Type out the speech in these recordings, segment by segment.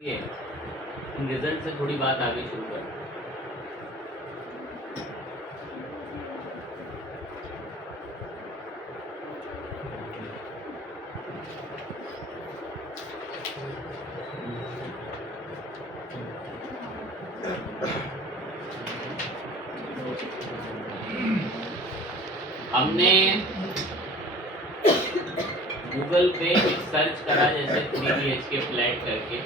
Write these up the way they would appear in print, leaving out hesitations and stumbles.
ये इन रिजल्ट से थोड़ी बात आगे शुरू कर। हमने गूगल पे सर्च करा जैसे 3 BHK फ्लैट करके,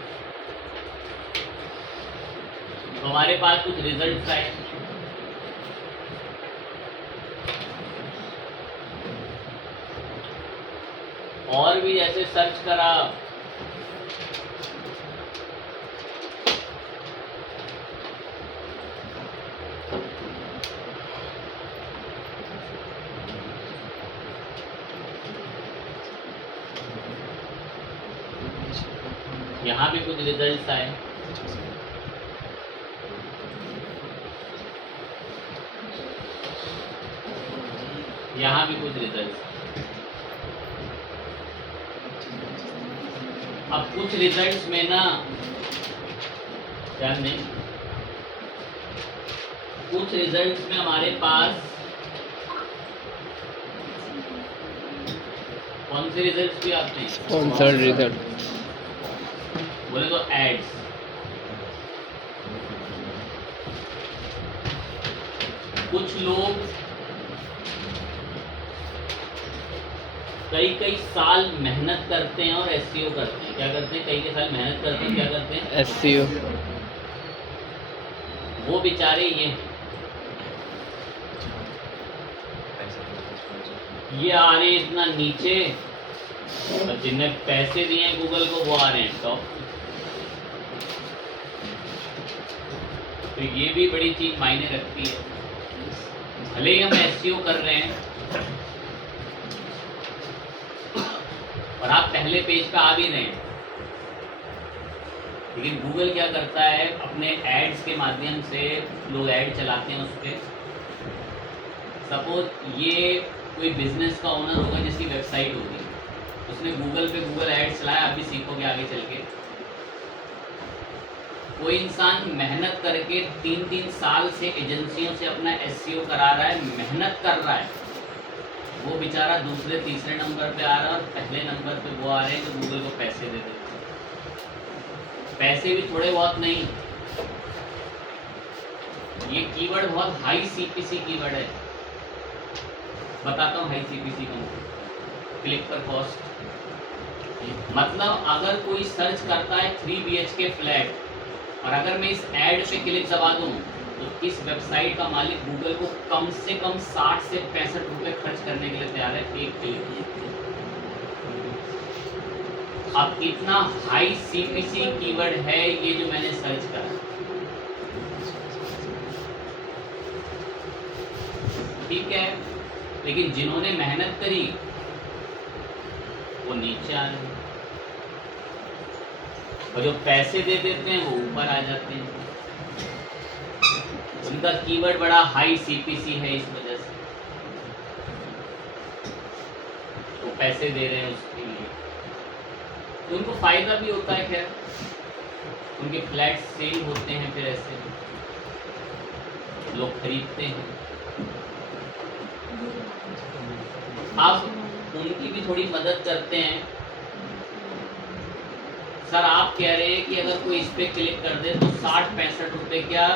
तो हमारे पास कुछ रिजल्ट आए। और भी जैसे सर्च करा यहाँ भी कुछ रिजल्ट्स आए। यहाँ भी कुछ रिजल्ट्स। अब कुछ रिजल्ट्स में ना ध्यान दें, कुछ रिजल्ट्स में हमारे पास कौन से रिजल्ट्स भी आते हैं? स्पॉन्सर्ड रिजल्ट बोले तो एड्स। कुछ लोग कई साल मेहनत करते हैं और एसईओ करते हैं। क्या करते हैं? कई साल मेहनत करते हैं, क्या करते हैं? एसईओ। वो बेचारे ये आ रहे हैं इतना नीचे, और जिन्हें पैसे दिए हैं गूगल को वो आ रहे हैं टॉप। तो ये भी बड़ी चीज मायने रखती है। भले ही हम एसईओ कर रहे हैं और आप पहले पेज पे आ भी रहे हैं, लेकिन गूगल क्या करता है, अपने एड्स के माध्यम से लोग ऐड चलाते हैं उस पर। सपोज ये कोई बिजनेस का ओनर होगा जिसकी वेबसाइट होगी, उसने गूगल पे गूगल एड्स चलाया। आप भी सीखोगे आगे चल के। कोई इंसान मेहनत करके 3 साल से एजेंसियों से अपना एसईओ करा रहा है, मेहनत कर रहा है, वो बेचारा दूसरे तीसरे नंबर पे आ रहा है और पहले नंबर पे वो आ रहे हैं जो गूगल को पैसे दे देते हैं। पैसे भी थोड़े बहुत नहीं, ये कीवर्ड बहुत हाई सीपीसी कीवर्ड है। बताता हूँ हाई सीपीसी को। क्लिक पर कॉस्ट, मतलब अगर कोई सर्च करता है 3 BHK फ्लैट, और अगर मैं इस ऐड पे क्लिक दबा दूं तो इस वेबसाइट का मालिक गूगल को कम से कम 60 से 65 रुपए खर्च करने के लिए तैयार है एक क्लिक। अब इतना हाई सीपीसी कीवर्ड है ये जो मैंने सर्च करा। ठीक है, लेकिन जिन्होंने मेहनत करी वो नीचे आ रहे हैं, और जो पैसे दे देते हैं वो ऊपर आ जाते हैं। उनका कीवर्ड बड़ा हाई सीपीसी है, इस वजह से वो पैसे दे रहे हैं उसके लिए, तो उनको फायदा भी होता है। खैर, उनके फ्लैट सेल होते हैं, फिर ऐसे लोग खरीदते हैं। अब उनकी भी थोड़ी मदद करते हैं। सर आप कह रहे हैं कि अगर कोई इस पे क्लिक कर दे तो 60-65 रुपए क्या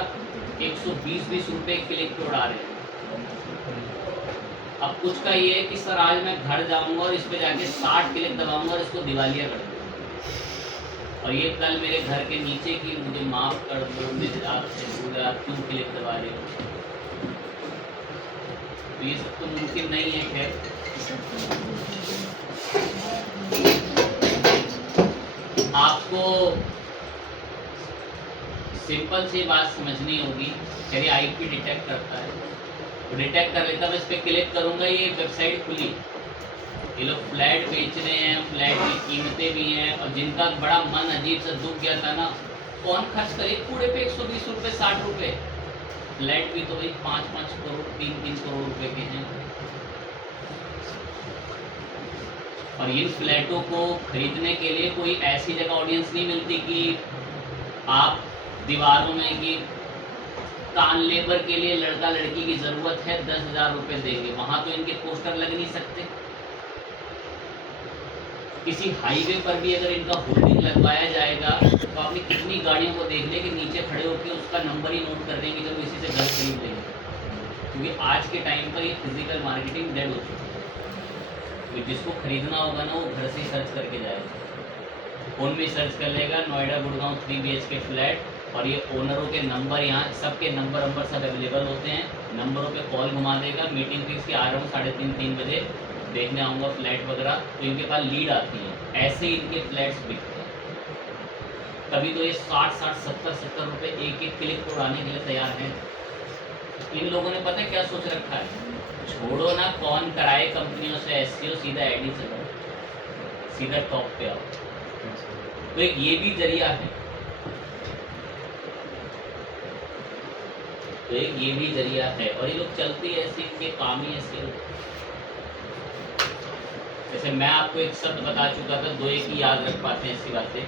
120 रुपए क्लिक पे उड़ा रहे हैं। अब कुछ का ये है कि सर आज मैं घर जाऊंगा और इस पे जाके 60 क्लिक दबाऊंगा और इसको दिवालिया कर दूंगा, और ये कल मेरे घर के नीचे की मुझे माफ कर दो, मेरे आपसे आप क्यों क्लिक दबा रहे हो। तो ये सब तो मुमकिन नहीं है। खैर, आपको सिंपल सी बात समझनी होगी। चलिए आईपी डिटेक्ट करता है, तो डिटेक्ट कर लेता, मैं इस पर क्लिक करूंगा, ये वेबसाइट खुली, ये लोग फ्लैट बेच रहे हैं, फ्लैट की कीमतें भी हैं, और जिनका बड़ा मन अजीब सा दुख गया था ना, कौन खर्च करे कूड़े पे 120 रुपये 60 रुपये। फ्लैट भी तो भाई 5-5 करोड़ 3-3 करोड़ रुपए के हैं। और इन फ्लैटों को खरीदने के लिए कोई ऐसी जगह ऑडियंस नहीं मिलती कि आप दीवारों में कि कान लेबर के लिए लड़का लड़की की ज़रूरत है 10,000 रुपये देंगे, वहाँ तो इनके पोस्टर लग नहीं सकते। किसी हाईवे पर भी अगर इनका होर्डिंग लगवाया जाएगा तो आपने कितनी गाड़ियों को देख लिया कि नीचे खड़े होकर उसका नंबर ही नोट कर देंगे, चलो इसी से घर खरीद लेंगे। क्योंकि आज के टाइम पर ये फिजिकल मार्केटिंग डेड हो चुकी है। तो जिसको खरीदना होगा ना वो घर से ही सर्च करके जाएगा, फ़ोन में सर्च कर लेगा नोएडा गुड़गांव 3 BHK फ्लैट, और ये ओनरों के नंबर, यहाँ सबके नंबर सब अवेलेबल होते हैं। नंबरों पे कॉल घुमा देगा, मीटिंग फिक्स की आ रहा हूँ 3:30 बजे देखने आऊँगा फ्लैट वगैरह, तो इनके पास लीड आती है। ऐसे ही इनके फ्लैट्स बिकते हैं। तभी तो ये 60-60, 70-70 रुपये एक क्लिक को उड़ाने के लिए तैयार हैं। इन लोगों ने पता है क्या सोच रखा है, छोड़ो ना कौन कराए कंपनियों से SEO, सीधा एडी चलो, सीधा टॉप पे आओ। तो एक ये भी जरिया है, और ये लोग चलती है ऐसे, इनके काम ही ऐसे होते। जैसे मैं आपको एक शब्द बता चुका था, 2 एक ही याद रख पाते हैं ऐसी बातें।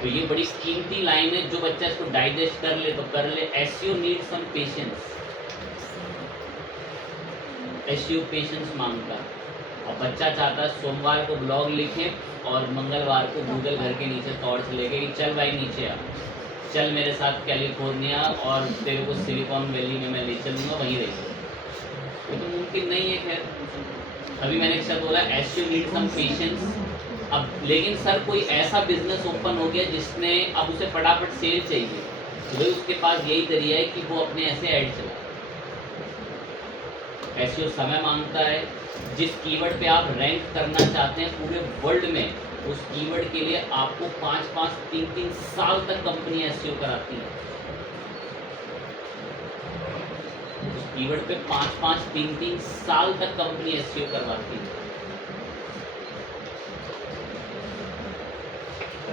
तो ये बड़ी कीमती लाइन है, जो बच्चा इसको डाइजेस्ट कर ले तो कर ले। SEO need some patience, SEO patience मांगता है। और बच्चा चाहता है सोमवार को ब्लॉग लिखे और मंगलवार को गूगल घर के नीचे टॉर्च लेके कि चल भाई नीचे आ, चल मेरे साथ कैलिफोर्निया और तेरे को सिलिकॉन वैली में मैं ले चलूँगा, वहीं रहेगा। ये तो मुमकिन नहीं है। खैर अभी मैंने एक शब्द बोला SEO नीड सम पेशेंस। अब लेकिन सर कोई ऐसा बिजनेस ओपन हो गया जिसमें अब उसे फटाफट सेल चाहिए, तो भाई उसके पास यही जरिया है कि वो अपने ऐसे ऐड चलाए। SEO समय मांगता है। जिस कीवर्ड पे आप रैंक करना चाहते हैं पूरे वर्ल्ड में, उस कीवर्ड के लिए आपको 5-5, 3-3 साल तक कंपनी SEO कराती है। उस कीवर्ड पे 5-5, 3-3 साल तक कंपनी SEO करवाती है।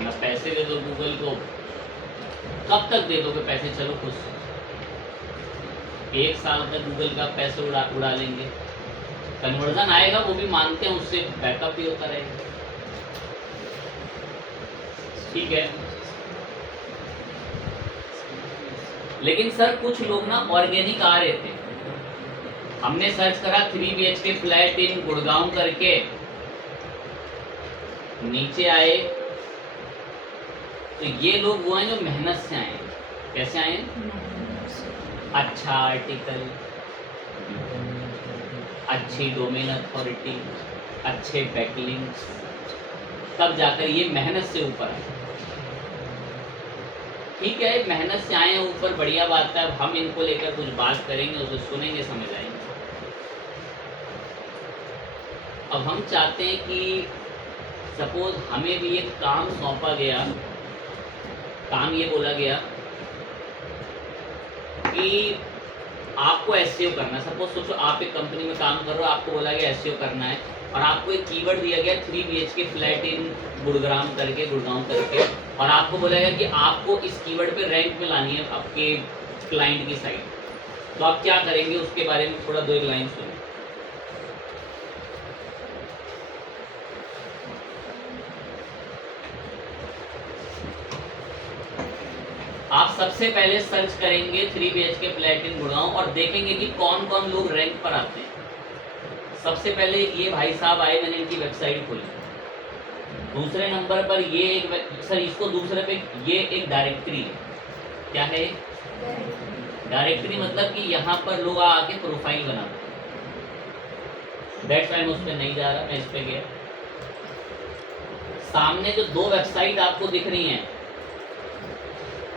ना पैसे दे दो गूगल को, कब तक दे दोगे पैसे? चलो खुश, 1 साल तक गूगल का पैसे उड़ा लेंगे। कन्वर्जन आएगा वो भी मानते हैं, उससे बैकअप भी होता रहेगा। ठीक है, लेकिन सर कुछ लोग ना ऑर्गेनिक आ रहे थे। हमने सर्च करा 3 BHK फ्लैट इन गुड़गांव करके, नीचे आए तो ये लोग वो हैं जो मेहनत से आए। कैसे आए? अच्छा आर्टिकल, अच्छी डोमेन अथॉरिटी, अच्छे बैकलिंक्स, तब जाकर ये मेहनत से ऊपर आए। ठीक है, मेहनत से आए हैं ऊपर, बढ़िया बात है। अब हम इनको लेकर कुछ बात करेंगे, उसे सुनेंगे, समझ आएंगे। अब हम चाहते हैं कि सपोज हमें भी एक काम सौंपा गया, काम ये बोला गया कि आपको SEO करना है। सपोज सोचो आप एक कंपनी में काम कर रहे हो, आपको बोला गया SEO करना है, और आपको एक कीवर्ड दिया गया 3 BHK फ्लैट इन गुड़गांव करके, और आपको बोला गया कि आपको इस कीवर्ड पे रैंक में लानी है आपके क्लाइंट की साइट। तो आप क्या करेंगे उसके बारे में थोड़ा 2 लाइन सुनिए। आप सबसे पहले सर्च करेंगे 3 BHK फ्लैट इन गुड़गांव और देखेंगे कि कौन कौन लोग रैंक पर आते हैं। सबसे पहले ये भाई साहब आए, मैंने इनकी वेबसाइट खोली। दूसरे नंबर पर ये एक, सर इसको दूसरे पे, ये एक डायरेक्टरी है। क्या है? डायरेक्टरी मतलब कि यहाँ पर लोग आके प्रोफाइल बनाते हैं। दैट्स व्हाई मैं उस पर नहीं जा रहा, मैं इस पे गया। सामने जो 2 वेबसाइट आपको दिख रही हैं,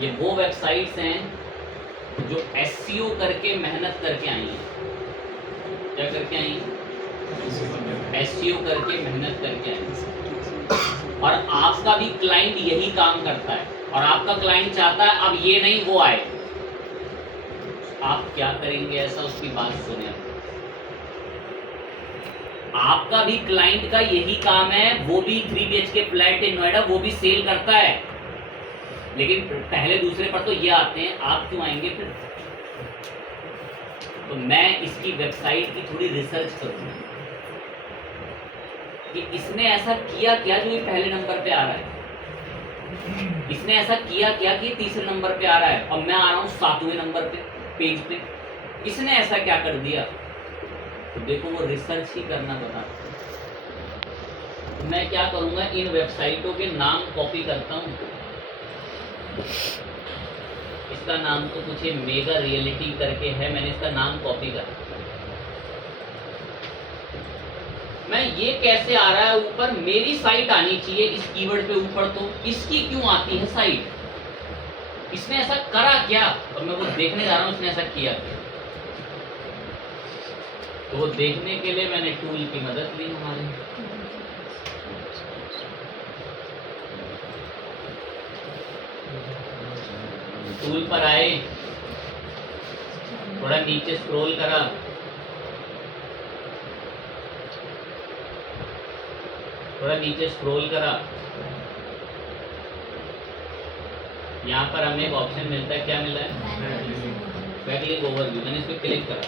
ये वो वेबसाइट्स हैं जो SEO करके मेहनत करके आई हैं। क्या करके आई हैं? SEO करके मेहनत करके आई हैं। और आपका भी क्लाइंट यही काम करता है, और आपका क्लाइंट चाहता है अब ये नहीं वो आए। आप क्या करेंगे ऐसा, उसकी बात सुने। आपका भी क्लाइंट का यही काम है, वो भी 3 BHK फ्लैट इन नोएडा, वो भी सेल करता है, लेकिन पहले दूसरे पर तो ये आते हैं। आप क्यों आएंगे फिर? तो मैं इसकी वेबसाइट की थोड़ी रिसर्च करूंगा कि इसने ऐसा किया क्या जो ये पहले नंबर पे आ रहा है, इसने ऐसा किया क्या कि तीसरे नंबर पे आ रहा है और मैं आ रहा हूँ 7वें नंबर पे पेज पे, इसने ऐसा क्या कर दिया। तो देखो वो रिसर्च ही करना बता। मैं क्या करूंगा, इन वेबसाइटों के नाम कॉपी करता हूँ। इसका नाम तो कुछ मेगा रियलिटी करके है, मैंने इसका नाम कॉपी करा। मैं ये कैसे आ रहा है ऊपर, मेरी साइट आनी चाहिए इस कीवर्ड पे ऊपर, तो इसकी क्यों आती है साइट, इसने ऐसा करा क्या, और मैं वो देखने जा रहा हूँ इसने ऐसा किया क्या। तो वो देखने के लिए मैंने टूल की मदद ली हमारे। टूल पर आए, थोड़ा नीचे स्क्रॉल करा, थोड़ा नीचे स्क्रॉल करा, यहाँ पर हमें एक ऑप्शन मिलता है, क्या मिला है, बैकलिंक ओवरव्यू। मैंने इस पर क्लिक करा।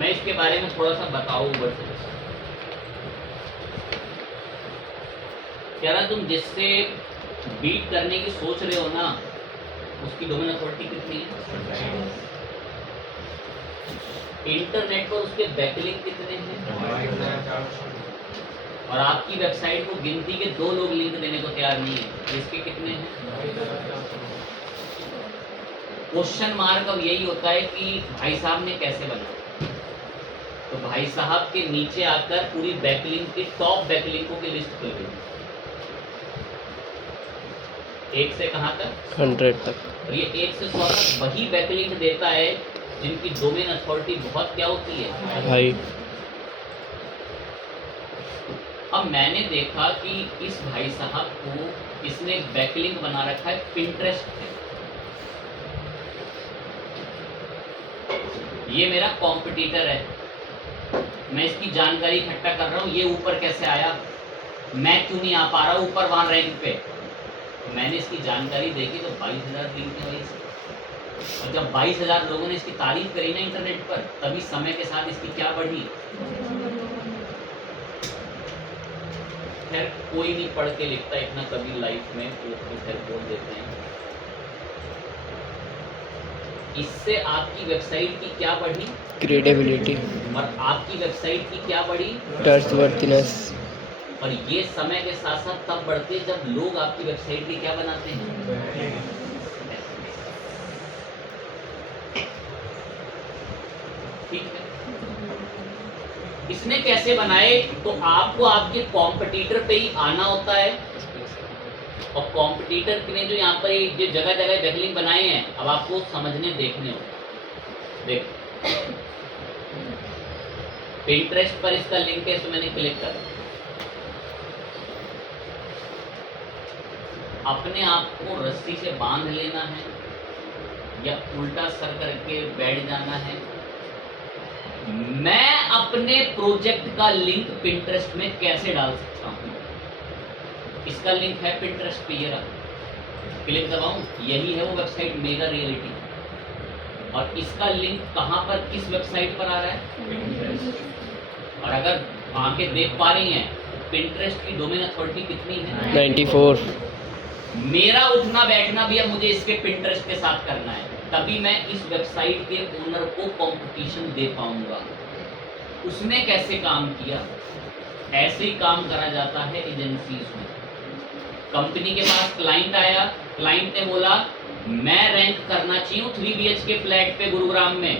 मैं इसके बारे में थोड़ा सा बताऊं ऊपर से। कह रहा तुम जिससे बीट करने की सोच रहे हो ना, उसकी डोमेन अथॉरिटी कितनी है, इंटरनेट पर उसके बैकलिंक कितने हैं, और आपकी वेबसाइट को गिनती के 2 लोग लिंक देने को तैयार नहीं है, इसके कितने हैं। क्वेश्चन मार्क अब यही होता है कि भाई साहब ने कैसे बनाया। तो भाई साहब के नीचे आकर पूरी बैकलिंक की टॉप बैकलिंकों की लिस्ट खुल गई, 1 से कहां तक, 100 तक। और ये 1 से 100 तक वही बैकलिंक देता है जिनकी डोमेन अथॉरिटी बहुत क्या होती है, हाई। अब मैंने देखा कि इस भाई साहब को इसने एक बैकलिंक बना रखा है पिंटरेस्ट पे। ये मेरा कॉम्पिटिटर है, मैं इसकी जानकारी इकट्ठा कर रहा हूँ, ये ऊपर कैसे आया, मैं क्यों नहीं आ पा रहा ऊपर वहां रैंक पे। तो मैंने इसकी जानकारी देखी तो 22,000 लिंक है वही से। और जब 22,000 लोगों ने इसकी तारीफ करी ना इंटरनेट पर, तभी समय के साथ इसकी क्या बढ़ी। खैर कोई नहीं पढ़ के लिखता इतना कभी लाइफ में, तो खैर बोल देते हैं। इससे आपकी वेबसाइट की क्या बढ़ी, क्रेडिबिलिटी, और आपकी वेबसाइट की क्या बढ़ी, ट्रस्टवर्थीनेस। और ये समय के साथ साथ तब बढ़ते जब लोग आपकी वेबसाइट की क्या बनाते हैं। ठीक है, इसने कैसे बनाए, तो आपको आपके कॉम्पिटिटर पे ही आना होता है, और कॉम्पिटिटर ने जो यहाँ पर ये जगह जगह बैकलिंक बनाए हैं, अब आपको समझने देखने होते। देखो पिंटरेस्ट पर इसका लिंक है, तो मैंने क्लिक कर, अपने आप को रस्सी से बांध लेना है या उल्टा सर करके बैठ जाना है। मैं अपने प्रोजेक्ट का लिंक पिंटरेस्ट में कैसे डाल सकता हूं, इसका लिंक है पिंटरेस्ट पे, ये रहा, क्लिक दबाऊं, यही है वो वेबसाइट मेगा रियलिटी, और इसका लिंक कहां पर, किस वेबसाइट पर आ रहा है, और अगर आंखें देख पा रही हैं पिंटरेस्ट की डोमेन अथॉरिटी कितनी है, 94। मेरा उठना बैठना भी अब मुझे इसके पिंटरेस्ट के साथ करना है, तभी मैं इस वेबसाइट के ओनर को कंपटीशन दे पाऊंगा। उसने कैसे काम किया, ऐसे ही काम करा जाता है एजेंसीज में। कंपनी के पास क्लाइंट आया, क्लाइंट ने बोला मैं रैंक करना चाहिए 3 BHK फ्लैट पे गुरुग्राम में,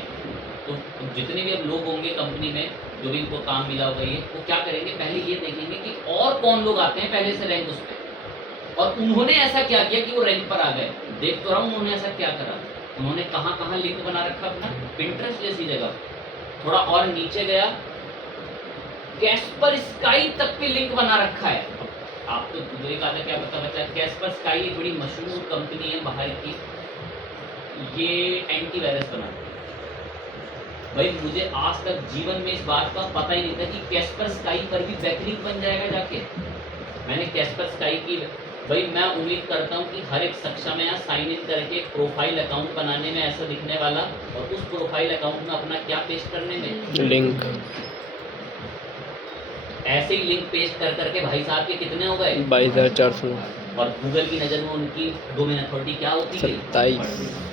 तो जितने भी अब लोग होंगे कंपनी में जो भी इनको काम मिला होगा, ये वो क्या करेंगे, पहले ये देखेंगे कि और कौन लोग आते हैं पहले से रैंक उस पर, और उन्होंने ऐसा क्या किया कि वो रैंक पर आ गए। देख तो रहा हूँ उन्होंने ऐसा क्या करा, उन्होंने कहाँ कहाँ लिंक बना रखा अपना, पिंटरेस्ट जैसी जगह, थोड़ा और नीचे गया कैस्पर स्काई तक पे लिंक बना रखा है। आप तो दूसरे का क्या पता बचा, कैस्पर स्काई एक बड़ी मशहूर कंपनी है बाहर की, ये एंटीवायरस बनाती है। भाई मुझे आज तक जीवन में इस बात का पता ही नहीं था कि कैस्पर स्काई पर भी बैकलिंक बन जाएगा जाके। मैंने कैस्पर स्काई की, भाई मैं उम्मीद करता हूँ कि हर एक कक्षा में यहाँ साइन इन करके एक प्रोफाइल अकाउंट बनाने में ऐसा दिखने वाला, और उस प्रोफाइल अकाउंट में अपना क्या पेस्ट करने में, लिंक। ऐसे ही लिंक पेस्ट कर करके भाई साहब के कितने हो गए? 22,400 और गूगल की नज़र में उनकी डोमेन अथॉरिटी क्या होती है? 27।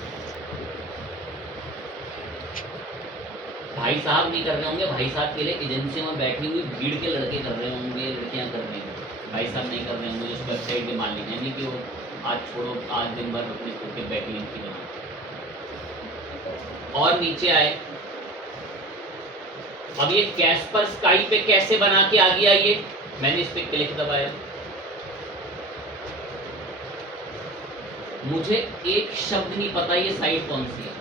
भाई साहब नहीं कर रहे होंगे, भाई साहब के लिए एजेंसियों में बैठी हुई भीड़ के लड़के कर रहे होंगे, लड़कियां कर रही होंगी, भाई साहब नहीं कर रहे होंगे जो वेबसाइट के मालिक हैं। नहीं कि वो आज छोड़ो, आज दिन भर अपने खुद के बैकलिंक की बना। और नीचे आए, अब ये कैस्पर स्काई पे कैसे बना के आ गया ये? मैंने इस पे क्लिक दबाया, मुझे एक शब्द नहीं पता ये साइट कौन सी है,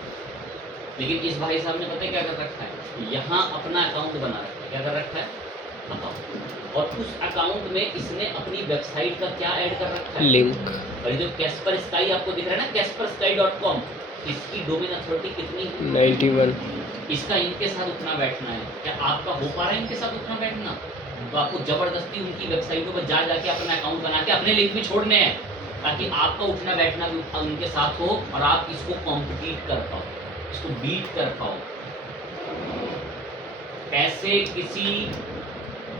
लेकिन इस भाई साहब ने पता है क्या कर रखा है? यहाँ अपना अकाउंट बना रखा है। क्या कर रखा है? अकाउंट। और उस अकाउंट में इसने अपनी वेबसाइट का क्या ऐड कर रखा है? लिंक। और ये जो कैस्पर स्काई आपको दिख रहा है ना, kaspersky.com, इसकी डोमेन अथॉरिटी कितनी है? 91। इसका इनके साथ उठना बैठना है। क्या आपका हो पा रहा है इनके साथ उठना बैठना? तो आपको जबरदस्ती उनकी वेबसाइटों पर जा जाके अपना अकाउंट बना के अपने लिंक भी छोड़ने हैं, ताकि आपका उठना बैठना भी उनके साथ हो और आप इसको कॉम्पिटिट कर पाओ, इसको बीट कर पाओ। ऐसे किसी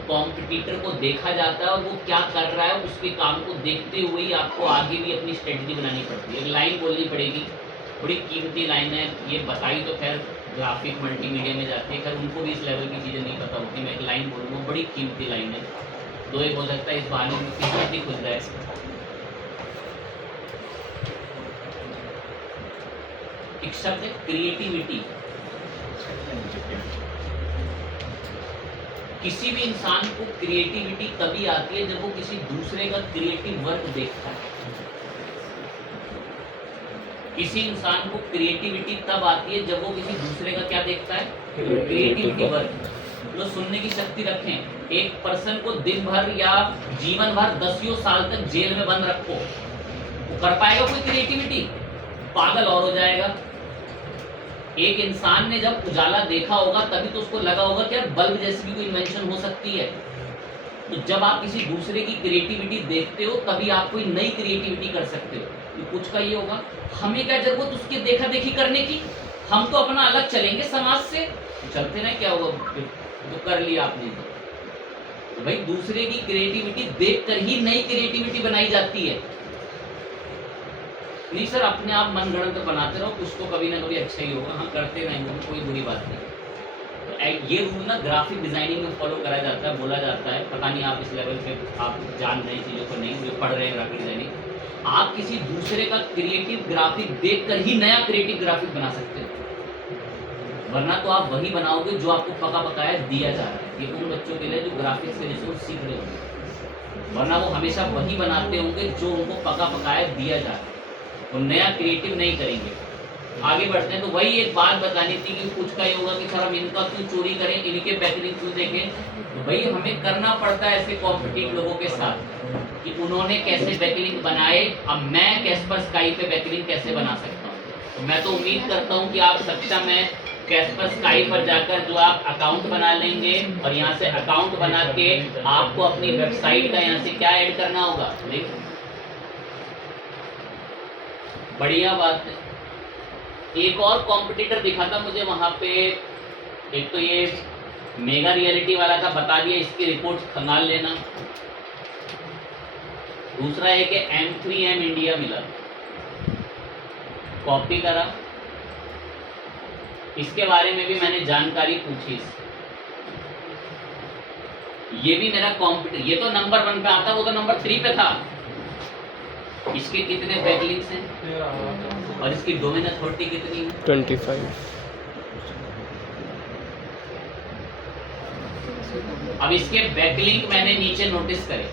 कॉम्पिटिटर को देखा जाता है और वो क्या कर रहा है, उसके काम को देखते हुए ही आपको आगे भी अपनी स्ट्रेटजी बनानी पड़ती है। एक लाइन बोलनी पड़ेगी, बड़ी कीमती लाइन है ये, बताई तो खैर ग्राफिक मल्टीमीडिया में जाती है, खैर उनको भी इस लेवल की चीज़ें नहीं पता होती। मैं एक लाइन बोलूँगा, बड़ी कीमती लाइन है, दो एक हो सकता है इस बहाने में किस्मत ही खुल जाए। एक शब्द है क्रिएटिविटी। किसी भी इंसान को क्रिएटिविटी तभी आती है जब वो किसी दूसरे का क्रिएटिव वर्क देखता है। किसी इंसान को क्रिएटिविटी तब आती है जब वो किसी दूसरे का क्या देखता है? Creativity work. जो सुनने की शक्ति रखें, एक पर्सन को दिन भर या जीवन भर 10 साल तक जेल में बंद रखो, वो कर पाएगा कोई क्रिएटिविटी? पागल और हो जाएगा। एक इंसान ने जब उजाला देखा होगा तभी तो उसको लगा होगा कि यार बल्ब जैसी भी कोई इन्वेंशन हो सकती है। तो जब आप किसी दूसरे की क्रिएटिविटी देखते हो तभी आप कोई नई क्रिएटिविटी कर सकते हो। तो कुछ का ये होगा, हमें क्या जरूरत उसकी देखा देखी करने की, हम तो अपना अलग चलेंगे समाज से। चलते ना, क्या होगा तो कर लिया आपने। तो भाई दूसरे की क्रिएटिविटी देखकर ही नई क्रिएटिविटी बनाई जाती है। नहीं सर अपने आप मनगढ़ंत बनाते रहो, कुछ तो कभी ना कभी अच्छा ही होगा। हाँ करते रहेंगे, कोई बुरी बात नहीं। तो ये रूल ना ग्राफिक डिजाइनिंग में फॉलो करा जाता है, बोला जाता है। पता नहीं आप इस लेवल पे आप जान रहे हैं चीज़ों को नहीं, जो पढ़ रहे हैं ग्राफिक डिजाइनिंग। आप किसी दूसरे का क्रिएटिव ग्राफिक देखकर ही नया क्रिएटिव ग्राफिक बना सकते हो, वरना तो आप वही बनाओगे जो आपको पका पकाया दिया जा रहा है। ये उन बच्चों के लिए जो ग्राफिक्स के रिसोर्स सीख रहे होंगे, वरना वो हमेशा वही बनाते होंगे जो उनको पका पकाया दिया जा रहा है, वो नया क्रिएटिव नहीं करेंगे। आगे बढ़ते हैं। तो वही एक बात बतानी थी कि कुछ का ये होगा कि सर हम इनका क्यों चोरी करें, इनके बैकलिंक क्यों देखें। तो भाई हमें करना पड़ता है ऐसे कॉम्पिटिटिव लोगों के साथ कि उन्होंने कैसे बैकलिंक बनाए, अब मैं कैस्पर स्काई पे बैकलिंक कैसे बना सकता हूँ। तो मैं तो उम्मीद करता हूँ कि आप सक्षम हैं। कैस्पर स्काई पर जाकर जो आप अकाउंट बना लेंगे और यहाँ से अकाउंट बना के आपको अपनी वेबसाइट का यहाँ से क्या ऐड करना होगा, देखिए बढ़िया बात है। एक और कॉम्पिटिटर दिखा था मुझे वहाँ पे, एक तो ये मेगा रियलिटी वाला था, बता दिया इसकी रिपोर्ट खंगाल लेना। दूसरा है कि M3M इंडिया मिला, कॉपी करा, इसके बारे में भी मैंने जानकारी पूछी। ये भी मेरा कॉम्पिटिटर, ये तो नंबर 1 पे आता, वो तो नंबर 3 पे था। इसके कितने बैकलिंक्स हैं और इसकी डोमेन अथॉरिटी कितनी है? 25। अब इसके बैकलिंक मैंने नीचे नोटिस करे,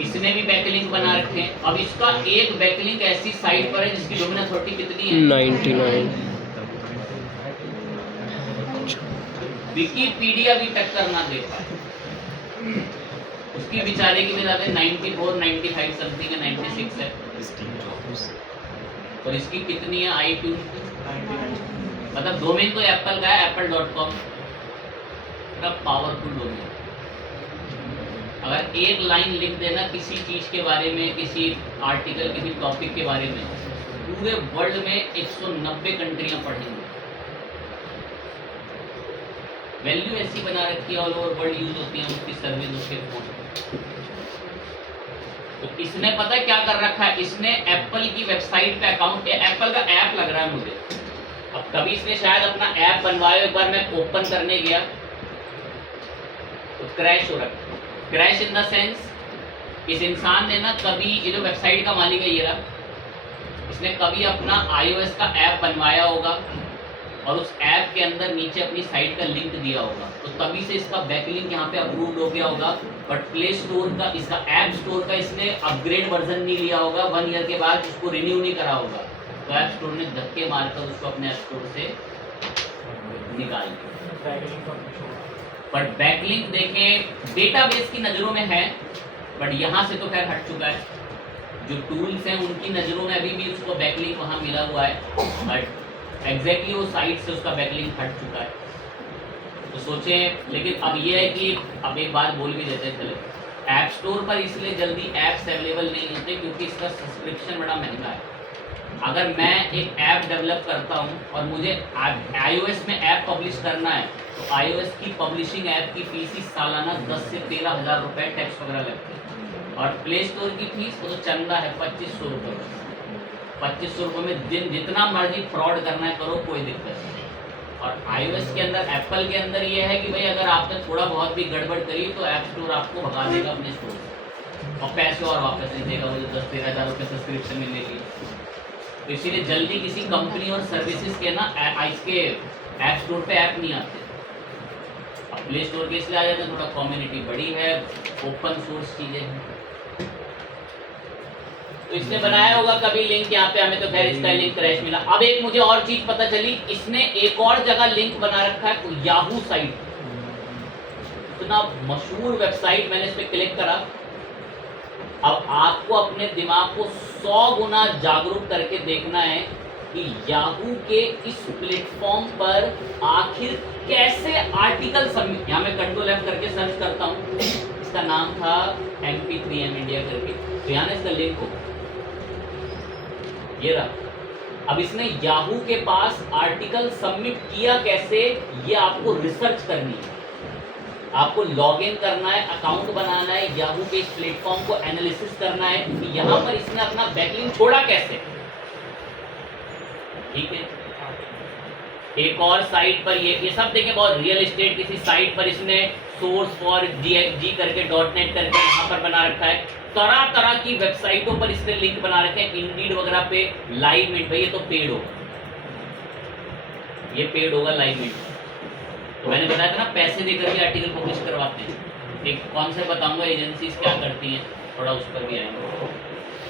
इसने भी बैकलिंक बना रखे हैं। अब इसका एक बैकलिंक ऐसी साइट पर है जिसकी डोमेन अथॉरिटी कितनी है? 99। विकिपीडिया भी टक्कर ना दे पाए, उसकी बेचारे की मिला 94, 95 समथिंग है, 96 है। और इसकी कितनी है iTunes की? मतलब डोमेन तो एप्पल का है, apple.com का पावरफुल डोमेन। अगर एक लाइन लिख देना किसी चीज़ के बारे में, किसी आर्टिकल, किसी टॉपिक के बारे में, पूरे वर्ल्ड में 190 कंट्रियां पढ़ेंगे। वैल्यू ऐसी बना रखी है, ऑल ओवर वर्ल्ड यूज होती है उसकी सर्विस उसके फोन। तो इसने पता है क्या कर रखा है, इसने एप्पल की वेबसाइट पे अकाउंट, एप्पल का ऐप लग रहा है मुझे, अब कभी इसने शायद अपना ऐप बनवाया, एक बार मैं ओपन करने गया तो क्रैश हो रखा। क्रैश इन द सेंस, इस इंसान ने ना कभी, ये जो वेबसाइट का मालिक है ये रहा, इसने कभी अपना iOS का ऐप बनवाया होगा और उस ऐप के अंदर नीचे अपनी साइट का लिंक दिया होगा, तो तभी से इसका बैकलिंक यहाँ पे अप्रूव्ड हो गया होगा। बट प्ले स्टोर का, इसका ऐप स्टोर का इसने अपग्रेड वर्जन नहीं लिया होगा, 1 ईयर के बाद उसको रिन्यू नहीं करा होगा, तो ऐप स्टोर ने धक्के मारकर उसको अपने ऐप स्टोर से निकाल दिया। बट बैकलिंक देखें डेटाबेस की नज़रों में है, बट यहाँ से तो खैर हट चुका है, जो टूल्स हैं उनकी नज़रों में अभी भी उसको बैकलिंक वहाँ मिला हुआ है, बट एग्जैक्टली वो साइट से उसका बैकलिंक हट चुका है। तो सोचें, लेकिन अब ये है कि अब एक बात बोल भी देते चले, ऐप स्टोर पर इसलिए जल्दी ऐप्स अवेलेबल नहीं होते क्योंकि इसका सब्सक्रिप्शन बड़ा महंगा है। अगर मैं एक ऐप डेवलप करता हूँ और मुझे iOS में ऐप पब्लिश करना है, तो iOS की पब्लिशिंग ऐप की फीस ही सालाना 10 से 13 हज़ार रुपये टैक्स वगैरह लगते हैं, और प्ले स्टोर की फीस वो तो चंदा है 2500 रुपये। 2500 रुपये में जितना मर्जी फ्रॉड करना है करो, कोई दिक्कत नहीं। और iOS के अंदर, एप्पल के अंदर ये है कि भाई अगर आपने थोड़ा बहुत भी गड़बड़ करी तो ऐप स्टोर आपको भगा देगा अपने स्टोर से और पैसे और वापस नहीं देगा, वो जो 10-13 हज़ार रुपये सब्सक्रिप्शन मिलेगी। तो इसीलिए जल्दी किसी कंपनी और सर्विसेज के ना इसके ऐप स्टोर पे ऐप नहीं आते। अब प्ले स्टोर के इसलिए आ जाते हैं, थोड़ा कम्युनिटी बड़ी है, ओपन सोर्स चीज़ें हैं, तो इसने बनाया होगा कभी लिंक यहाँ पे, हमें तो खैर इसका लिंक क्रैश मिला। अब एक मुझे और चीज पता चली, इसने एक और जगह लिंक बना रखा है, याहू साइट, इतना मशहूर वेबसाइट, मैंने इस पर क्लिक करा। अब आपको अपने दिमाग को 100 गुना जागरूक करके देखना है कि याहू के इस प्लेटफॉर्म पर आखिर कैसे आर्टिकल सबमिट, यहाँ मैं Ctrl+F करके सर्च करता हूँ, इसका नाम था MP3M इंडिया करके, तो यहाँ इसका लिंक हो ये रहा। अब इसने याहू के पास आर्टिकल सबमिट किया कैसे, ये आपको रिसर्च करनी है, आपको लॉगिन करना है, अकाउंट बनाना है, याहू के इस प्लेटफॉर्म को एनालिसिस करना है कि यहाँ पर इसने अपना बैकलिंक छोड़ा कैसे। ठीक है, एक और साइट पर ये सब देखें, बहुत रियल एस्टेट किसी साइट पर इसने सोर्स फॉर जी करके .net करके यहाँ पर बना रखा है, तरह तरह की वेबसाइटों पर इसने लिंक बना रखे हैं, इंडीड वगैरह पे लाइव मिनट, भाई ये तो पेड होगा, ये पेड होगा लाइव मिनट। तो मैंने बताया था ना पैसे देकर भी आर्टिकल पब्लिश करवाते हैं, एक कॉन्सेप्ट बताऊंगा एजेंसीज क्या करती हैं, थोड़ा उस पर भी आएंगे।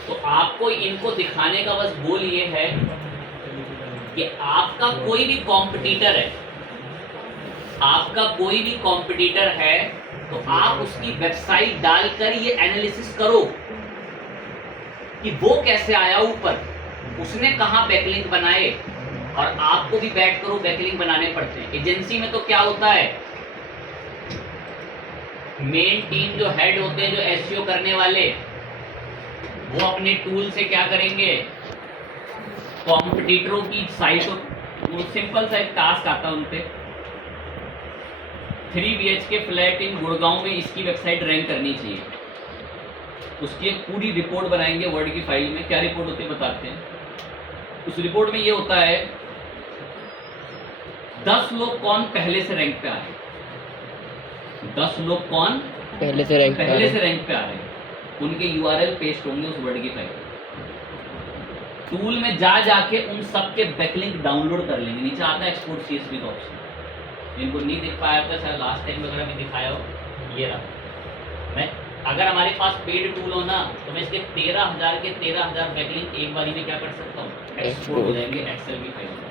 तो आपको इनको दिखाने का बस गोल ये है कि आपका कोई भी कॉम्पिटिटर है, आपका कोई भी कॉम्पिटिटर है, तो आप उसकी वेबसाइट डालकर ये एनालिसिस करो कि वो कैसे आया ऊपर, उसने कहाँ बैकलिंक बनाए, और आपको भी बैठ करो बैकलिंक बनाने पड़ते हैं। एजेंसी में तो क्या होता है, मेन टीम जो हेड होते हैं, जो एसईओ करने वाले, वो अपने टूल से क्या करेंगे, कॉम्पिटिटरों की साइटों, वो सिंपल सा एक टास्क आता है उन पे, 3 BHK फ्लैट इन गुड़गांव में इसकी वेबसाइट रैंक करनी चाहिए, उसकी एक पूरी रिपोर्ट बनाएंगे वर्ड की फाइल में। क्या रिपोर्ट होती है बताते हैं, उस रिपोर्ट में ये होता है 10 लोग कौन पहले से रैंक पे आ रहे हैं, 10 लोग कौन पहले से रैंक पे आ रहे हैं, उनके URL पेस्ट होंगे उस वर्ड की फाइल। टूल में जाके उन सब के बैकलिंक डाउनलोड कर लेंगे, नीचे आता है एक्सपोर्ट CSV का ऑप्शन, जिनको नहीं दिख पाया था शायद लास्ट टाइम वगैरह भी दिखाया हो, ये रहा। मैं अगर हमारे पास पेड टूल हो ना, तो मैं इसके 13,000 के 13,000 बैकलिंक एक बारी में क्या कर सकता हूँ, एक्सपोर्ट हो जाएंगे एक्सेल की फाइल में।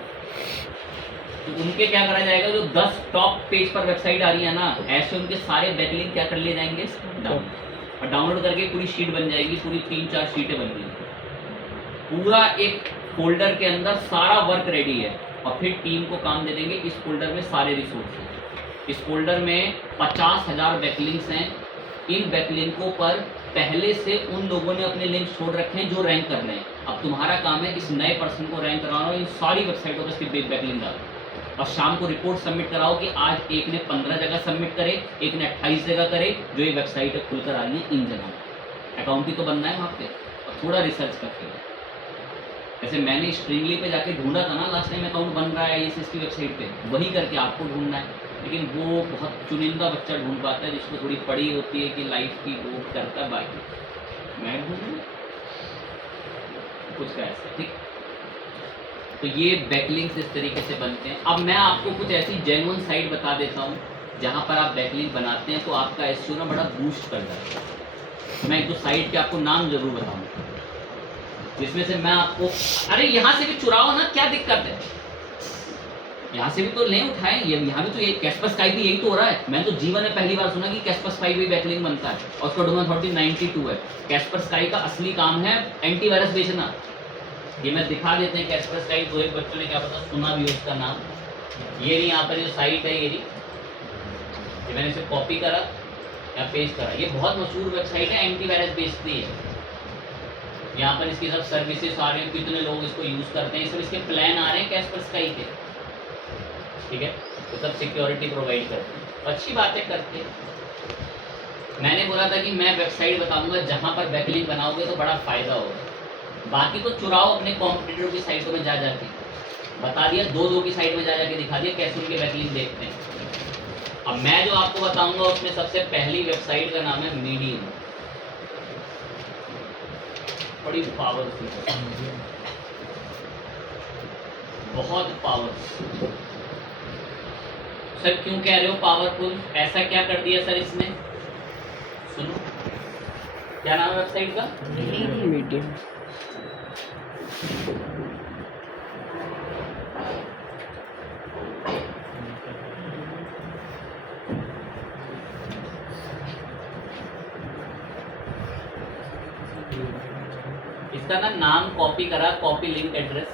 तो उनके क्या करा जाएगा, जो 10 टॉप पेज पर वेबसाइट आ रही है ना, ऐसे उनके सारे बैकलिंक क्या कर लिए जाएंगे, और डाउनलोड करके पूरी शीट बन जाएगी, पूरी 3-4 शीटें बन गई, पूरा एक फोल्डर के अंदर सारा वर्क रेडी है, और फिर टीम को काम दे देंगे, इस फोल्डर में सारे रिसोर्स, इस फोल्डर में 50,000 बैकलिंक्स हैं, इन बैकलिंकों पर पहले से उन लोगों ने अपने लिंक छोड़ रखे हैं जो रैंक कर रहे हैं। अब तुम्हारा काम है इस नए पर्सन को रैंक कराना, इन सारी वेबसाइटों पर इसकी बैकलिंक डालो, और शाम को रिपोर्ट सबमिट कराओ कि आज एक ने 15 जगह सबमिट करे, एक ने 28 जगह करे, जो ये वेबसाइट है खुलकर आ रही है इन जगह। अकाउंट ही तो बनना है वहाँ पे, और थोड़ा रिसर्च करके। जैसे मैंने स्ट्रिंगली पे जाके ढूंढा था ना लास्ट टाइम अकाउंट बन रहा है ISS की वेबसाइट पे, वही करके आपको ढूंढना है। लेकिन वो बहुत चुनिंदा बच्चा ढूंढ पाता है जिसको थोड़ी पड़ी होती है कि लाइफ की वो करता है। बाकी मैं ढूंढूँ कुछ का ऐसा, ठीक। तो ये बैकलिंक्स इस तरीके से बनते हैं। अब मैं आपको कुछ ऐसी जेन्युइन साइट बता देता हूँ जहाँ पर आप बैकलिंक बनाते हैं तो आपका SEO ना बड़ा बूस्ट कर जाता है। मैं एक दो साइट के आपको नाम जरूर बताऊँगा, जिसमें से मैं आपको, अरे यहाँ से भी चुराओ ना, क्या दिक्कत है, यहाँ से भी तो लें उठाएं, ये यहाँ भी तो ये कैस्परस्काई भी यही तो हो रहा है। मैंने तो जीवन में पहली बार सुना कि कैस्परस्काई भी बैकलिंक बनता है, और उसका डोमेन अथॉरिटी 92 है। कैस्परस्काई का असली काम है एंटीवायरस बेचना। ये मैं दिखा देते हैं कैस्परस्काई, दो एक बच्चों ने क्या पता सुना भी उसका नाम। ये नहीं, यहाँ पर जो साइट है ये मैंने इसे कॉपी करा या पेस्ट करा, ये बहुत मशहूर वेबसाइट है, एंटीवायरस बेचती है। यहाँ पर इसकी सब सर्विसेज आ रहे हैं, कितने लोग इसको यूज़ करते हैं, सब इसके प्लान आ रहे हैं कैस्परस्काई के, ठीक है। तो सब सिक्योरिटी प्रोवाइड करते हैं, अच्छी बातें करते हैं। मैंने बोला था कि मैं वेबसाइट बताऊंगा जहाँ पर बैकलिंक बनाओगे तो बड़ा फ़ायदा होगा। बाकी तो चुराओ अपने कॉम्पिटिटर की साइटों में जा जाके, बता दिया, दो की साइट में जा जाके दिखा दिया कैसे उनके बैकलिंक देखते हैं। अब मैं जो आपको बताऊंगा उसमें सबसे पहली वेबसाइट का नाम है मीडियम। बड़ी पावरफुल, बहुत पावरफुल। सर क्यों कह रहे हो पावरफुल, ऐसा क्या कर दिया सर इसने? सुनो, क्या नाम है वेबसाइट का? मीडियम। इसका ना नाम कॉपी करा, कॉपी लिंक एड्रेस,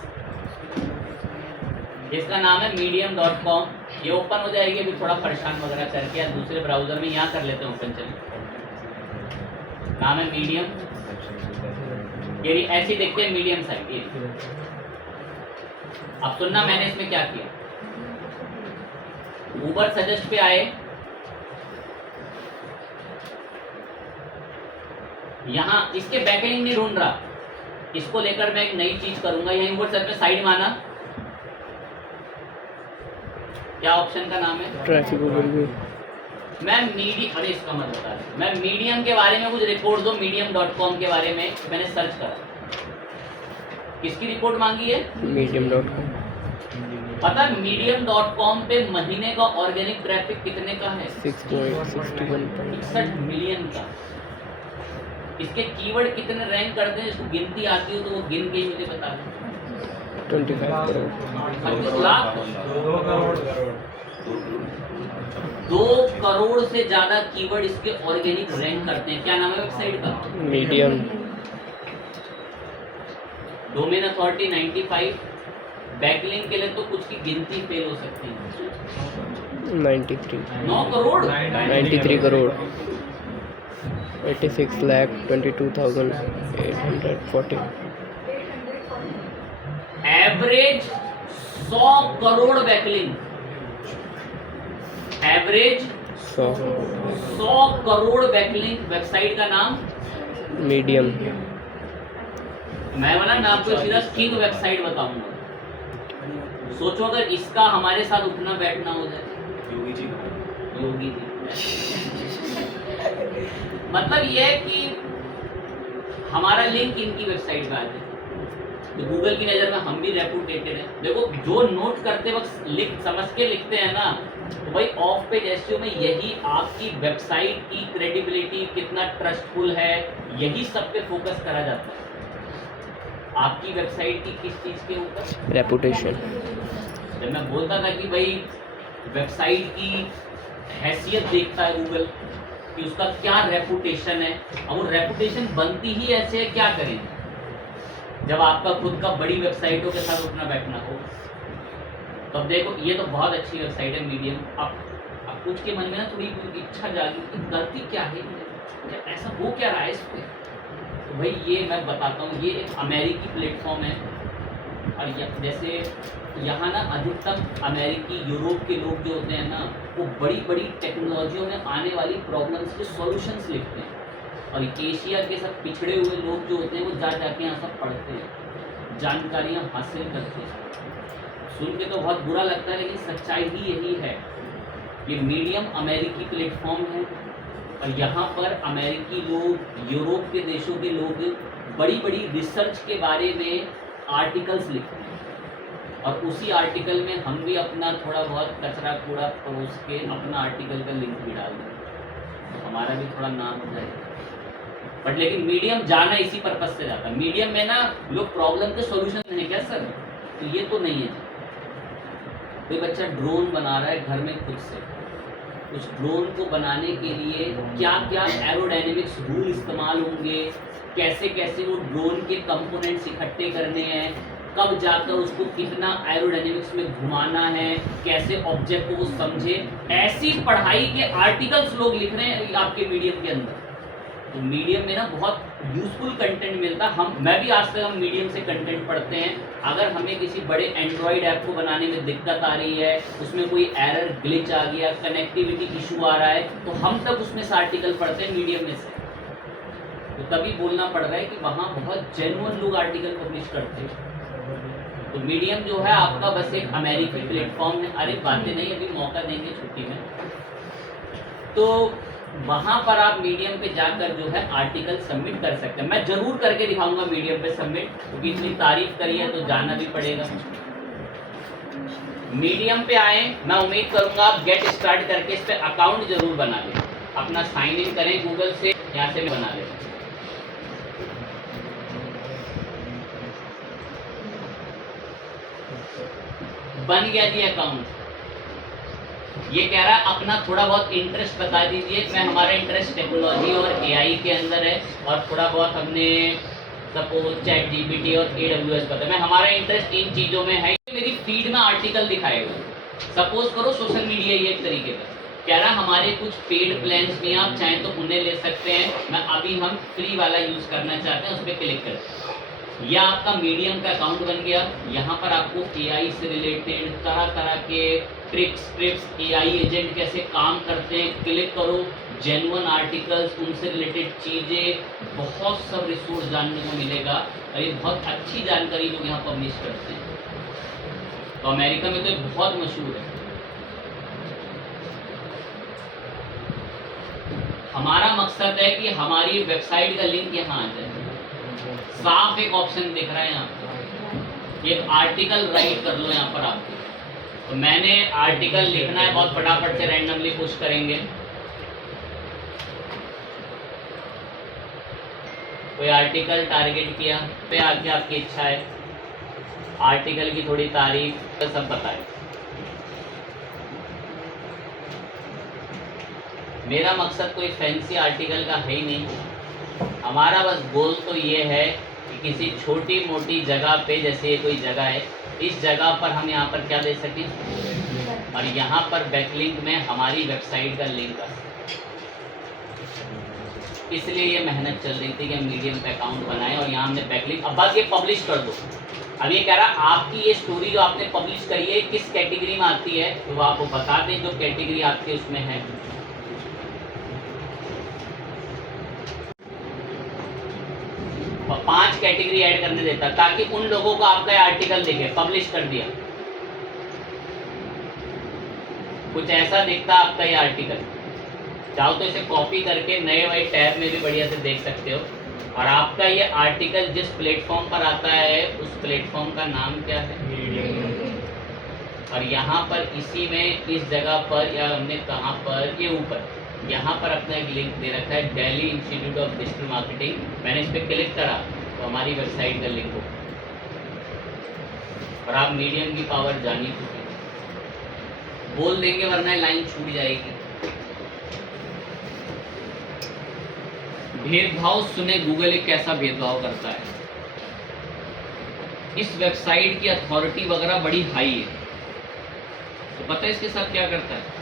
इसका नाम है medium.com। ये ओपन हो जाएगी, अभी थोड़ा परेशान वगैरह करके, या दूसरे ब्राउजर में यहाँ कर लेते हैं ओपन। चलिए, नाम है मीडियम, ये ऐसी देखते हैं मीडियम साइट। ये अब सुनना, मैंने इसमें क्या किया, ऊबर सजेस्ट पे आए, यहाँ इसके बैकलिंक नहीं ढूंढ रहा, इसको लेकर मैं एक नई चीज करूंगा। यहीं ऊबर सर्च में साइड माना, क्या ऑप्शन का नाम है? Traffic overview. मैं मीडियम, अरे इसका मत बता रहे, मैं मीडियम के बारे में कुछ रिपोर्ट दो, medium.com के बारे में मैंने सर्च करा। किसकी रिपोर्ट मांगी है? medium.com। पता medium.com पे महीने का ऑर्गेनिक ट्रैफिक कितने का है? 6.61 मिलियन का। इसके कीवर्ड कितने रैंक करते हैं, इसको गिनती आती हो तो वो गिन के ही मुझे बता दें। 25 करोड़। 25 लाख, 2 करोड़ से ज्यादा कीवर्ड इसके ऑर्गेनिक रैंक करते हैं। क्या नाम है वेबसाइट का? मीडियम। Domain authority 95। बैकलिंक के लिए तो कुछ की गिनती फेल हो सकती है। 93। 9 crore, 93 crore. 86,22,840। Average 100 crore backlink, average 100 crore backlink. Website का नाम मीडियम। मैं वाला नाम को सीधा किंग वेबसाइट बताऊंगा। सोचो अगर इसका हमारे साथ उठना बैठना हो जाए, योगी जी मतलब ये है कि हमारा लिंक इनकी वेबसाइट पे आ जाए तो गूगल की नज़र में हम भी रेपुटेटेड हैं। देखो, जो नोट करते वक्त समझ के लिखते हैं ना, तो भाई ऑफ पेज एसईओ में यही आपकी वेबसाइट की क्रेडिबिलिटी कितना ट्रस्टफुल है, यही सब पे फोकस करा जाता है। आपकी वेबसाइट की किस चीज़ के ऊपर? रेपुटेशन। जब मैं बोलता था कि भाई वेबसाइट की हैसियत देखता है गूगल कि उसका क्या रेपुटेशन है, और वो रेपुटेशन बनती ही ऐसे है, क्या करें जब आपका खुद का बड़ी वेबसाइटों के साथ उठना बैठना हो। तो अब देखो, ये तो बहुत अच्छी वेबसाइट है मीडियम। अब कुछ के मन में ना थोड़ी इच्छा जागी कि गलती क्या है, ऐसा हो क्या रहा है इस पर। तो भाई ये मैं बताता हूँ, ये एक अमेरिकी प्लेटफॉर्म है और जैसे यहाँ ना अधिकतम अमेरिकी यूरोप के लोग जो होते हैं ना, वो बड़ी बड़ी टेक्नोलॉजियों में आने वाली प्रॉब्लम्स के सॉल्यूशंस लिखते हैं, और एशिया के सब पिछड़े हुए लोग जो होते हैं वो जा जाके यहाँ सब पढ़ते हैं, जानकारियाँ हासिल करते हैं। सुन के तो बहुत बुरा लगता है, लेकिन सच्चाई ही यही है। ये मीडियम अमेरिकी प्लेटफॉर्म है, और यहाँ पर अमेरिकी लोग, यूरोप के देशों के लोग बड़ी बड़ी रिसर्च के बारे में आर्टिकल्स लिखते हैं, और उसी आर्टिकल में हम भी अपना थोड़ा बहुत कचरा कूड़ा परोस के अपना आर्टिकल का लिंक भी डाल दें, तो हमारा भी थोड़ा नाम हो जाएगा। बट लेकिन मीडियम जाना इसी पर्पज से जाता है। मीडियम में ना लोग प्रॉब्लम के सॉल्यूशन नहीं, क्या सर, तो ये तो नहीं है। कोई बच्चा ड्रोन बना रहा है घर में खुद से, उस ड्रोन को बनाने के लिए क्या क्या एरोडायनेमिक्स रूल इस्तेमाल होंगे, कैसे कैसे वो ड्रोन के कंपोनेंट्स इकट्ठे करने हैं, कब जाकर उसको कितना एरोडायनेमिक्स में घुमाना है, कैसे ऑब्जेक्ट को वो समझे, ऐसी पढ़ाई के आर्टिकल्स लोग लिख रहे हैं आपके मीडियम के अंदर। तो मीडियम में ना बहुत यूजफुल कंटेंट मिलता है। मैं भी आज तक हम मीडियम से कंटेंट पढ़ते हैं। अगर हमें किसी बड़े एंड्रॉयड ऐप को बनाने में दिक्कत आ रही है, उसमें कोई एरर ग्लिच आ गया, कनेक्टिविटी इशू आ रहा है, तो हम तक उसमें से आर्टिकल पढ़ते हैं मीडियम में से। तो तभी बोलना पड़ रहा है कि वहाँ बहुत जेन्युइन लोग आर्टिकल पब्लिश करते हैं। तो मीडियम जो है आपका बस एक अमेरिकी प्लेटफॉर्म है। अरे बातें नहीं, अभी मौका देंगे छुट्टी में, तो वहाँ पर आप मीडियम पे जाकर जो है आर्टिकल सबमिट कर सकते हैं। मैं जरूर करके दिखाऊंगा मीडियम पे सबमिट, क्योंकि इतनी तारीफ करी है तो जाना भी पड़ेगा। मीडियम पे आए, मैं उम्मीद करूंगा आप गेट स्टार्ट करके इस पे अकाउंट जरूर बना लें, अपना साइन इन करें गूगल से, यहाँ से बना लें। बन गया जी अकाउंट। ये कह रहा है अपना थोड़ा बहुत इंटरेस्ट बता दीजिए। मैं हमारा इंटरेस्ट टेक्नोलॉजी और एआई के अंदर है, और थोड़ा बहुत हमने सपोज चैट जीपीटी और AWS पता है। मैं हमारा इंटरेस्ट इन चीज़ों में है। मेरी फीड में आर्टिकल दिखाएगा। सपोज करो सोशल मीडिया ये एक तरीके का कह रहा हमारे कुछ पेड प्लान्स भी आप चाहें तो उन्हें ले सकते हैं। मैं अभी हम फ्री वाला यूज़ करना चाहते हैं, उस पर क्लिक करते हैं। यह आपका मीडियम का अकाउंट बन गया। यहाँ पर आपको एआई से रिलेटेड तरह तरह के ट्रिप्स, एआई एजेंट कैसे काम करते हैं, क्लिक करो, जेन्युइन आर्टिकल्स, उनसे रिलेटेड चीज़ें, बहुत सब रिसोर्स जानने को मिलेगा। और ये बहुत अच्छी जानकारी लोग यहाँ पब्लिश करते हैं। तो अमेरिका में तो बहुत मशहूर है। हमारा मकसद है कि हमारी वेबसाइट का लिंक यहाँ आ जाए। साफ एक ऑप्शन दिख रहा है यहाँ पर, एक आर्टिकल राइट कर लो यहाँ पर आपको। तो मैंने आर्टिकल लिखना है, बहुत फटाफट से रैंडमली पुश करेंगे। कोई आर्टिकल टारगेट किया, पे आके आपकी इच्छा है आर्टिकल की थोड़ी तारीफ, तो सब बताए। मेरा मकसद कोई फैंसी आर्टिकल का है ही नहीं। हमारा बस गोल तो ये है कि किसी छोटी मोटी जगह पे, जैसे ये कोई जगह है, इस जगह पर हम यहाँ पर क्या दे सकें, और यहाँ पर बैकलिंक में हमारी वेबसाइट का लिंक आ सके। इसलिए ये मेहनत चल रही थी कि हम मीडियम पे अकाउंट बनाएं, और यहाँ हमने बैकलिंक, अब बस ये पब्लिश कर दो। अब ये कह रहा आपकी ये स्टोरी जो आपने पब्लिश करी है किस कैटेगरी में आती है, तो वो आपको बता दें जो कैटेगरी आपके उसमें है। और 5 कैटेगरी ऐड करने देता, ताकि उन लोगों को आपका आर्टिकल दिखे। पब्लिश कर दिया, कुछ ऐसा दिखता आपका ये आर्टिकल। चाहो तो इसे कॉपी करके नए वाले टैब में भी बढ़िया से देख सकते हो। और आपका ये आर्टिकल जिस प्लेटफॉर्म पर आता है उस प्लेटफॉर्म का नाम क्या है, और यहाँ पर इसी में इस जगह पर, या हमने कहाँ पर, ये ऊपर यहाँ पर अपना एक लिंक दे रखा है, Delhi institute of digital marketing. मैंने इस पर क्लिक करा तो हमारी वेबसाइट का लिंक हो, और आप मीडियम की पावर जान ही चुके हैं। बोल देंगे वरना लाइन छूट जाएगी। भेदभाव सुने, गूगल एक कैसा भेदभाव करता है। इस वेबसाइट की अथॉरिटी वगैरह बड़ी हाई है, तो पता है इसके साथ क्या करता है?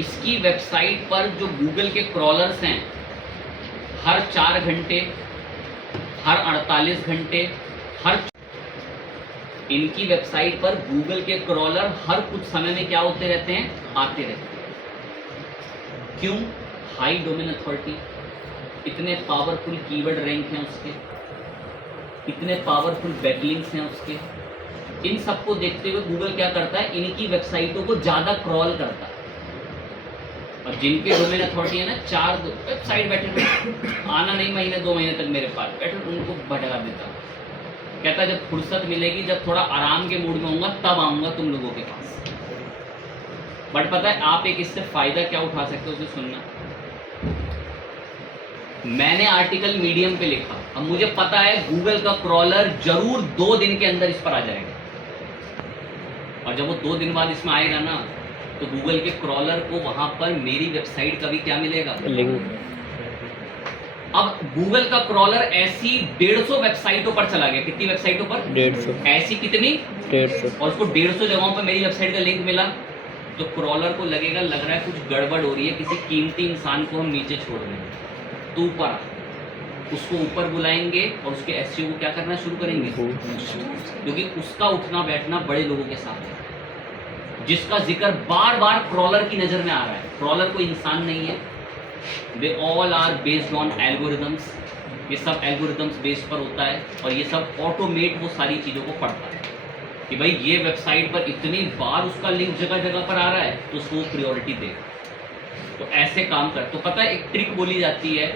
इसकी वेबसाइट पर जो गूगल के क्रॉलर्स हैं, हर 4 घंटे, हर 48 घंटे, हर इनकी वेबसाइट पर गूगल के क्रॉलर हर कुछ समय में क्या होते रहते हैं, आते रहते हैं। क्यों? हाई डोमेन अथॉरिटी, इतने पावरफुल कीवर्ड रैंक हैं उसके, इतने पावरफुल बैकलिंक्स हैं उसके। इन सबको देखते हुए गूगल क्या करता है, इनकी वेबसाइटों को ज़्यादा क्रॉल करता है। और जिनके डोमेन अथॉरिटी है ना, 4 वेबसाइट बैठे आना नहीं, महीने 2 महीने तक मेरे पास बैठे, उनको भटका देता। कहता जब फुर्सत मिलेगी, जब थोड़ा आराम के मूड में होऊंगा, तब आऊँगा तुम लोगों के पास। बट पता है आप एक इससे फ़ायदा क्या उठा सकते हो, उसे सुनना। मैंने आर्टिकल मीडियम पे लिखा, अब मुझे पता है गूगल का क्रॉलर जरूर 2 दिन के अंदर इस पर आ जाएगा, और जब वो 2 दिन बाद इसमें आएगा ना, तो गूगल के क्रॉलर को वहां पर मेरी वेबसाइट का भी क्या मिलेगा, लिंक। अब गूगल का क्रॉलर ऐसी 150 वेबसाइटों पर चला गया। कितनी वेबसाइटों पर? 150। ऐसी कितनी? 150। और उसको 150 जगहों पर मेरी वेबसाइट का लिंक मिला, तो क्रॉलर को लगेगा, लग रहा है कुछ गड़बड़ हो रही है, किसी कीमती इंसान को हम नीचे छोड़ रहे हैं, तो ऊपर आ। उसको ऊपर बुलाएंगे और उसके एसईओ को क्या करना शुरू करेंगे, क्योंकि उसका उठना बैठना बड़े लोगों के साथ है, जिसका जिक्र बार बार क्रॉलर की नज़र में आ रहा है। क्रॉलर कोई इंसान नहीं है, they all are based on algorithms. ये सब एल्गोरिदम्स बेस्ड पर होता है, और ये सब ऑटोमेट वो सारी चीज़ों को पढ़ता है कि भाई ये वेबसाइट पर इतनी बार उसका लिंक जगह जगह पर आ रहा है, तो उसको प्रायोरिटी दे। तो ऐसे काम कर। तो पता है एक ट्रिक बोली जाती है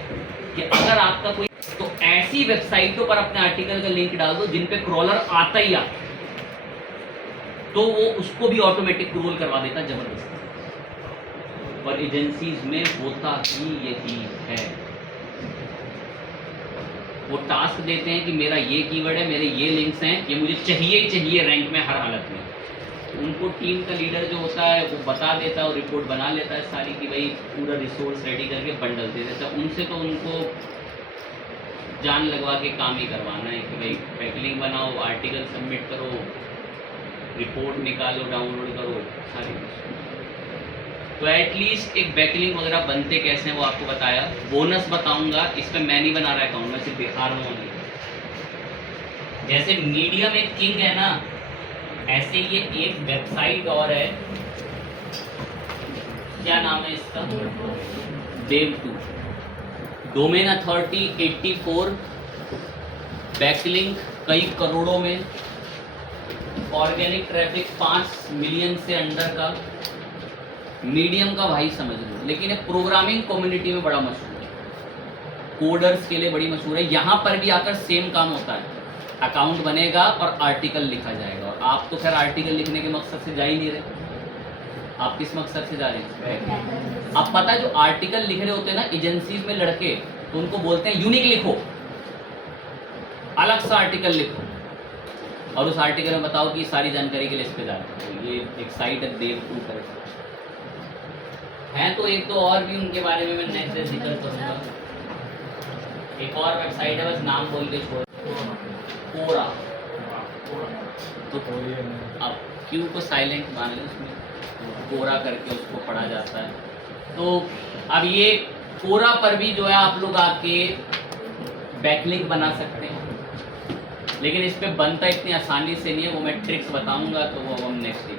कि अगर आपका कोई, तो ऐसी वेबसाइटों पर अपने आर्टिकल का लिंक डाल दो जिन पे क्रॉलर आता ही आता, तो वो उसको भी ऑटोमेटिक क्रॉल करवा देता जबरदस्ती। पर एजेंसीज में होता ही यही है। वो टास्क देते हैं कि मेरा ये कीवर्ड है, मेरे ये लिंक्स हैं, ये मुझे चाहिए ही चाहिए रैंक में हर हालत में। उनको टीम का लीडर जो होता है वो बता देता है और रिपोर्ट बना लेता है सारी कि भाई पूरा रिसोर्स रेडी करके बंडल दे देता है। उनसे तो उनको जान लगवा के काम ही करवाना है कि भाई बैकलिंक बनाओ, आर्टिकल सबमिट करो, रिपोर्ट निकालो, डाउनलोड करो, सारी कुछ। तो एटलीस्ट एक बैकलिंक वगैरह बनते कैसे हैं वो आपको बताया। बोनस बताऊंगा, इस पर मैं नहीं बना रहा अकाउंट, मैं सिर्फ दिखा रहा हूँ। जैसे मीडियम एक किंग है ना, ऐसे ये एक वेबसाइट और है, क्या नाम है इसका, Dev2। डोमेन अथॉरिटी 84, बैकलिंक कई करोड़ों में, ऑर्गेनिक ट्रैफिक 5 मिलियन से अंडर का। मीडियम का भाई समझ लो, लेकिन ये प्रोग्रामिंग कम्युनिटी में बड़ा मशहूर है, कोडर्स के लिए बड़ी मशहूर है। यहाँ पर भी आकर सेम काम होता है, अकाउंट बनेगा और आर्टिकल लिखा जाएगा। और आप तो खैर आर्टिकल लिखने के मकसद से जा ही नहीं रहे, आप किस मकसद से जा रहे हैं? अब पता है जो आर्टिकल लिख रहे होते हैं ना एजेंसीज में लड़के, तो उनको बोलते हैं यूनिक लिखो, अलग सा आर्टिकल लिखो, और उस आर्टिकल में बताओ कि सारी जानकारी के लिए इस पे जा रहे हो। ये एक साइट है Dev2 करके हैं। तो एक तो और भी उनके बारे में मैं नेक्स्ट जिक्र करूँगा। एक और वेबसाइट है, बस नाम बोल के छोड़, कोरा। तो अब क्यू को साइलेंट मान लो, उसमें कोरा करके उसको पढ़ा जाता है। तो अब ये कोरा पर भी जो है आप लोग आके बैकलिंक बना सकते हैं, लेकिन इस पे बनता इतनी आसानी से नहीं है। वो मैं ट्रिक्स बताऊंगा, तो वो हम नेक्स्ट डे